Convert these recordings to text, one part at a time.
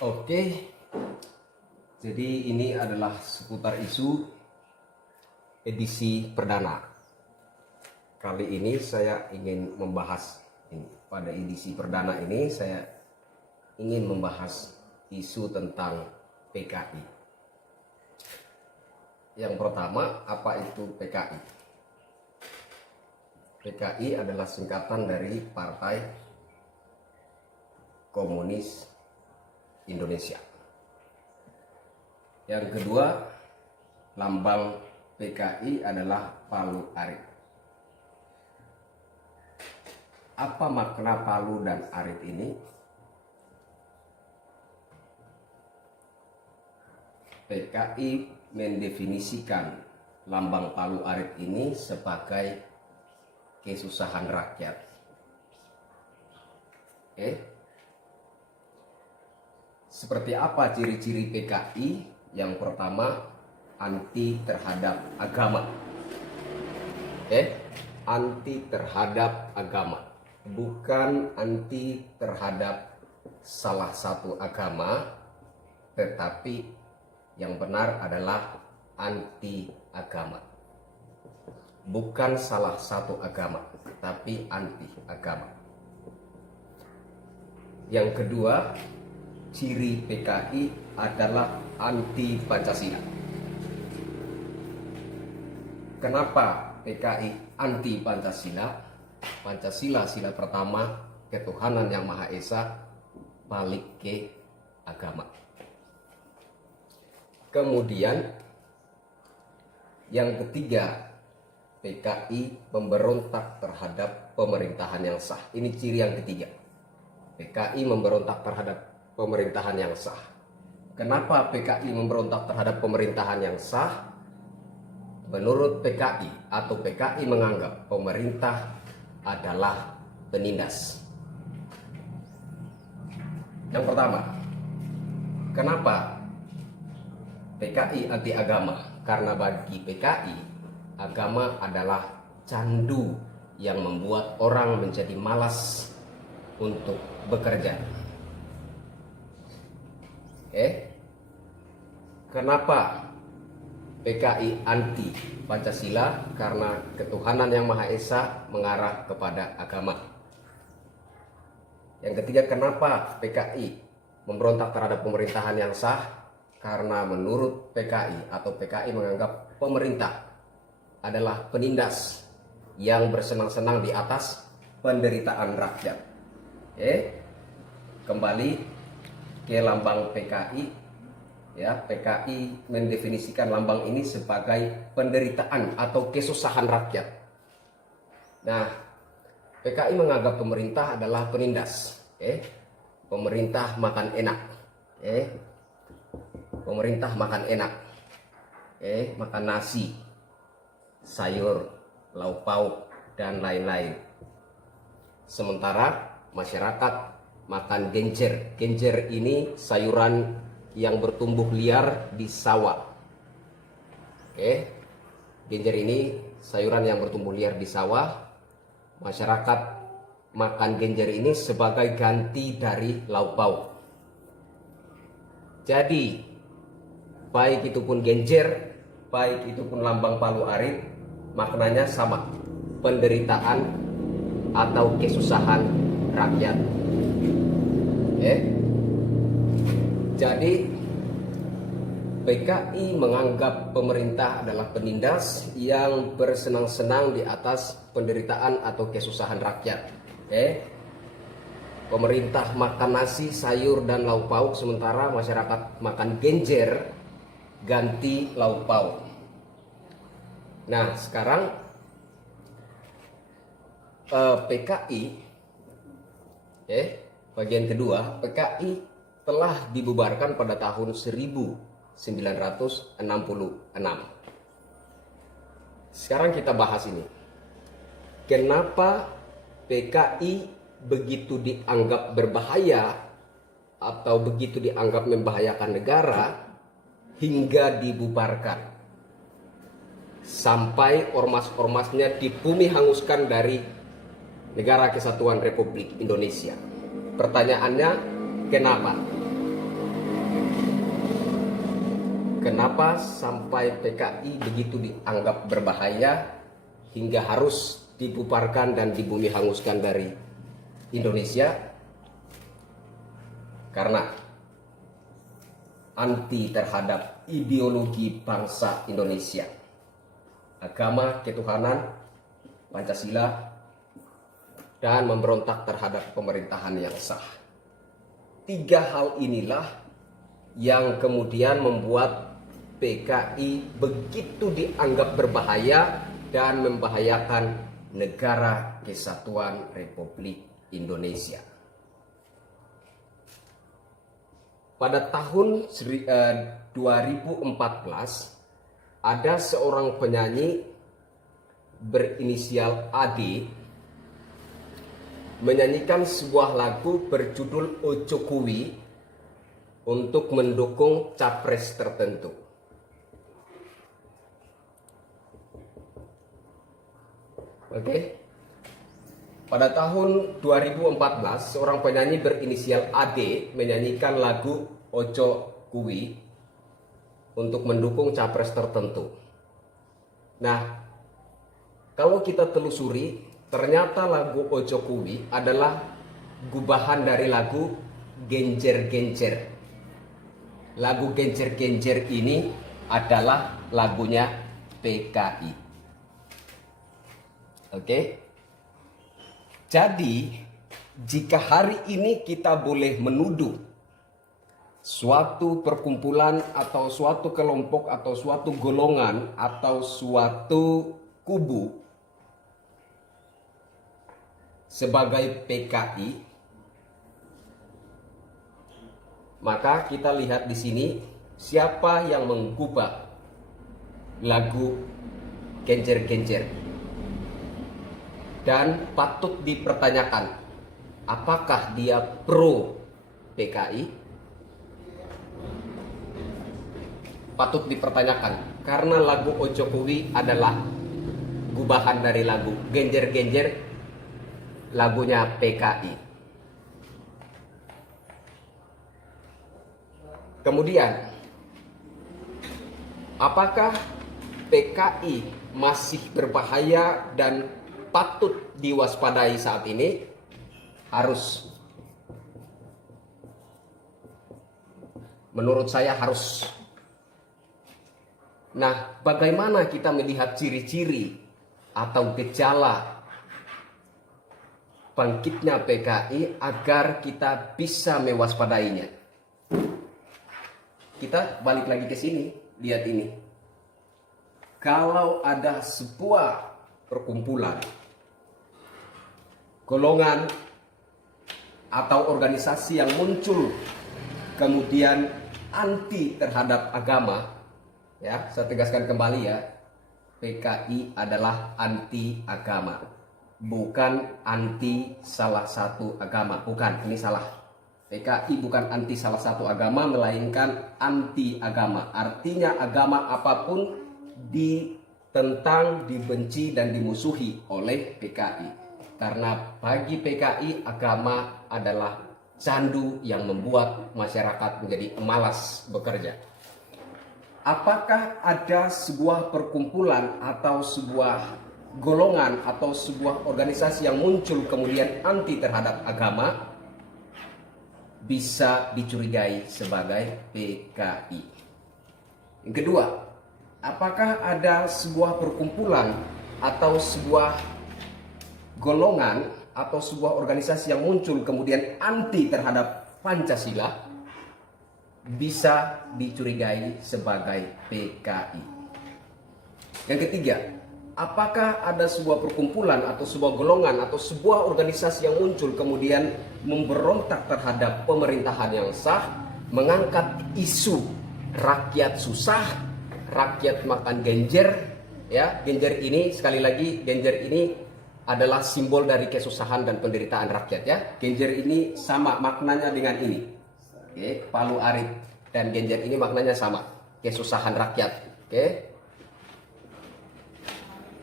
Oke, jadi ini adalah seputar isu edisi perdana. Kali ini saya ingin membahas ini. Pada edisi perdana ini saya ingin membahas isu tentang PKI. Yang pertama, apa itu PKI? PKI adalah singkatan dari Partai Komunis Indonesia. Yang kedua, lambang PKI adalah palu arit. Apa makna palu dan arit ini? PKI mendefinisikan lambang palu arit ini sebagai kesusahan rakyat. Seperti apa ciri-ciri PKI? Yang pertama, anti terhadap agama. Anti terhadap agama. Bukan anti terhadap salah satu agama, tetapi yang benar adalah anti agama. Bukan salah satu agama, tetapi anti agama. Yang kedua, ciri PKI adalah anti Pancasila. Kenapa PKI anti Pancasila? Pancasila, sila pertama, ketuhanan yang Maha Esa, balik ke agama. Kemudian yang ketiga, PKI memberontak terhadap pemerintahan yang sah. Ini ciri yang ketiga. PKI memberontak terhadap pemerintahan yang sah. Kenapa PKI memberontak terhadap pemerintahan yang sah? Menurut PKI atau PKI menganggap pemerintah adalah penindas. Yang pertama, kenapa PKI anti agama? Karena bagi PKI, agama adalah candu yang membuat orang menjadi malas untuk bekerja. Kenapa PKI anti Pancasila? Karena ketuhanan yang Maha Esa mengarah kepada agama. Yang ketiga, kenapa PKI memberontak terhadap pemerintahan yang sah? Karena menurut PKI atau PKI menganggap pemerintah adalah penindas yang bersenang-senang di atas penderitaan rakyat. Kembali ke lambang PKI. PKI mendefinisikan lambang ini sebagai penderitaan atau kesusahan rakyat. Nah, PKI menganggap pemerintah adalah penindas. Pemerintah makan enak. Pemerintah makan enak. Makan nasi, sayur, lauk pauk, dan lain-lain. Sementara masyarakat makan genjer. Genjer ini sayuran yang bertumbuh liar di sawah. Genjer ini sayuran yang bertumbuh liar di sawah. Masyarakat makan genjer ini sebagai ganti dari lauk pauk. Jadi baik itu pun genjer, baik itu pun lambang palu arit, maknanya sama, penderitaan atau kesusahan rakyat. Jadi PKI menganggap pemerintah adalah penindas yang bersenang-senang di atas penderitaan atau kesusahan rakyat. Pemerintah makan nasi, sayur, dan lauk pauk, sementara masyarakat makan genjer ganti lauk pauk. Nah, sekarang PKI, bagian kedua, PKI telah dibubarkan pada tahun 1966. Sekarang kita bahas ini. Kenapa PKI begitu dianggap berbahaya atau begitu dianggap membahayakan negara hingga dibubarkan? Sampai ormas-ormasnya dibumi hanguskan dari Negara Kesatuan Republik Indonesia. Pertanyaannya, kenapa? kenapa sampai PKI begitu dianggap berbahaya hingga harus dibubarkan dan dibumi hanguskan dari Indonesia? Karena anti terhadap ideologi bangsa Indonesia, agama, ketuhanan, Pancasila, dan memberontak terhadap pemerintahan yang sah. 3 hal inilah yang kemudian membuat PKI begitu dianggap berbahaya dan membahayakan negara kesatuan Republik Indonesia. Pada tahun 2014 ada seorang penyanyi berinisial AD menyanyikan sebuah lagu berjudul Ojo Kuwi untuk mendukung capres tertentu. Oke. Pada tahun 2014, seorang penyanyi berinisial AD menyanyikan lagu Ojo Kuwi untuk mendukung capres tertentu. Nah, kalau kita telusuri, ternyata lagu Ojo Kuwi adalah gubahan dari lagu Genjer Genjer. Lagu Genjer Genjer ini adalah lagunya PKI. Oke. Jadi, jika hari ini kita boleh menuduh suatu perkumpulan atau suatu kelompok atau suatu golongan atau suatu kubu sebagai PKI, maka kita lihat di sini siapa yang menggubah lagu Genjer Genjer. Dan patut dipertanyakan, apakah dia pro PKI? Patut dipertanyakan, karena lagu Ojo Kuwi adalah gubahan dari lagu Genjer Genjer, lagunya PKI. Kemudian, apakah PKI masih berbahaya dan patut diwaspadai saat ini? Harus. Menurut saya harus. Nah, bagaimana kita melihat ciri-ciri atau gejala bangkitnya PKI agar kita bisa mewaspadainya? Kita balik lagi ke sini, lihat ini. Kalau ada sebuah perkumpulan, golongan, atau organisasi yang muncul kemudian anti terhadap agama, ya, saya tegaskan kembali ya, PKI adalah anti agama, bukan anti salah satu agama. Bukan, ini salah. PKI bukan anti salah satu agama, melainkan anti agama. Artinya agama apapun ditentang, dibenci, dan dimusuhi oleh PKI. Karena bagi PKI agama adalah candu yang membuat masyarakat menjadi malas bekerja. Apakah ada sebuah perkumpulan atau sebuah golongan atau sebuah organisasi yang muncul kemudian anti terhadap agama bisa dicurigai sebagai PKI? Yang kedua, apakah ada sebuah perkumpulan atau sebuah golongan atau sebuah organisasi yang muncul kemudian anti terhadap Pancasila bisa dicurigai sebagai PKI? Yang ketiga, apakah ada sebuah perkumpulan atau sebuah golongan atau sebuah organisasi yang muncul kemudian memberontak terhadap pemerintahan yang sah, mengangkat isu rakyat susah, rakyat makan genjer, ya. Genjer ini, sekali lagi, genjer ini adalah simbol dari kesusahan dan penderitaan rakyat, ya. Genjer ini sama maknanya dengan ini. Oke, Palu Arit dan genjer ini maknanya sama, kesusahan rakyat. Oke.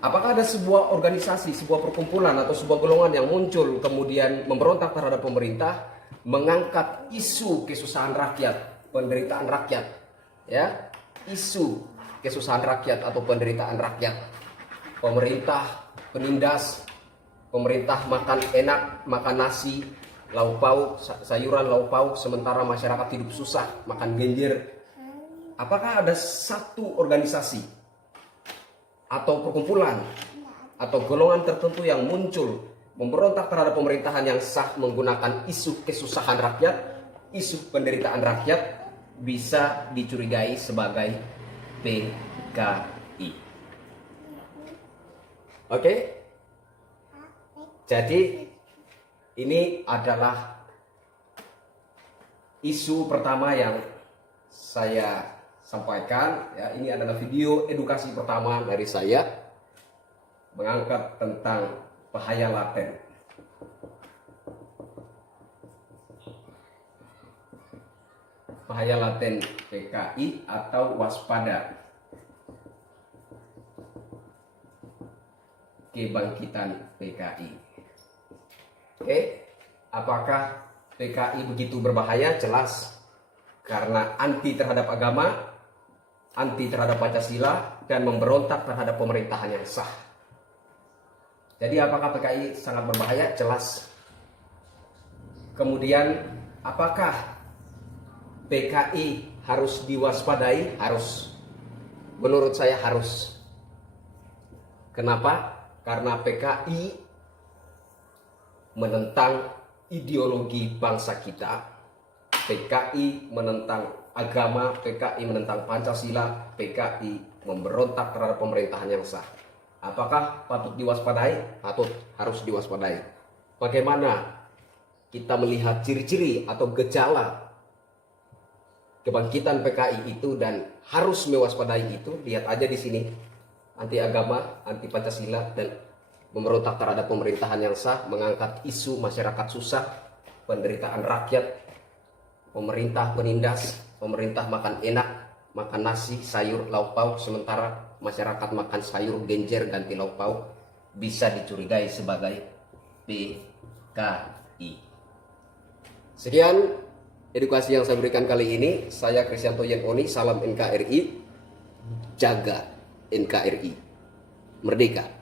Apakah ada sebuah organisasi, sebuah perkumpulan atau sebuah golongan yang muncul kemudian memberontak terhadap pemerintah, mengangkat isu kesusahan rakyat, penderitaan rakyat, ya? isu kesusahan rakyat atau penderitaan rakyat. Pemerintah penindas, pemerintah makan enak, makan nasi, lauk pauk, sayuran lauk pauk, sementara masyarakat hidup susah, makan genjer. Apakah ada satu organisasi atau perkumpulan atau golongan tertentu yang muncul memberontak terhadap pemerintahan yang sah menggunakan isu kesusahan rakyat, isu penderitaan rakyat, bisa dicurigai sebagai PKI? Oke? Jadi ini adalah isu pertama yang saya sampaikan, ya. Ini adalah video edukasi pertama dari saya mengangkat tentang bahaya laten. Bahaya laten PKI atau waspada kebangkitan PKI. Oke, apakah PKI begitu berbahaya? Jelas, karena anti terhadap agama, anti terhadap Pancasila, dan memberontak terhadap pemerintahan yang sah. Jadi apakah PKI sangat berbahaya? Jelas. Kemudian apakah PKI harus diwaspadai? Harus. Menurut saya harus. Kenapa? Karena PKI menentang ideologi bangsa kita. PKI menentang agama, PKI menentang Pancasila, PKI memberontak terhadap pemerintahan yang sah. Apakah patut diwaspadai? Patut, harus diwaspadai. Bagaimana kita melihat ciri-ciri atau gejala kebangkitan PKI itu dan harus mewaspadai itu? Lihat aja di sini. Anti agama, anti Pancasila, dan memberontak terhadap pemerintahan yang sah, mengangkat isu masyarakat susah, penderitaan rakyat, pemerintah penindas, pemerintah makan enak, makan nasi, sayur, lauk pauk, sementara masyarakat makan sayur, genjer, ganti lauk pauk, bisa dicurigai sebagai PKI. Sekian edukasi yang saya berikan kali ini. Saya Kristianto Yen Oni, salam NKRI, jaga NKRI, merdeka.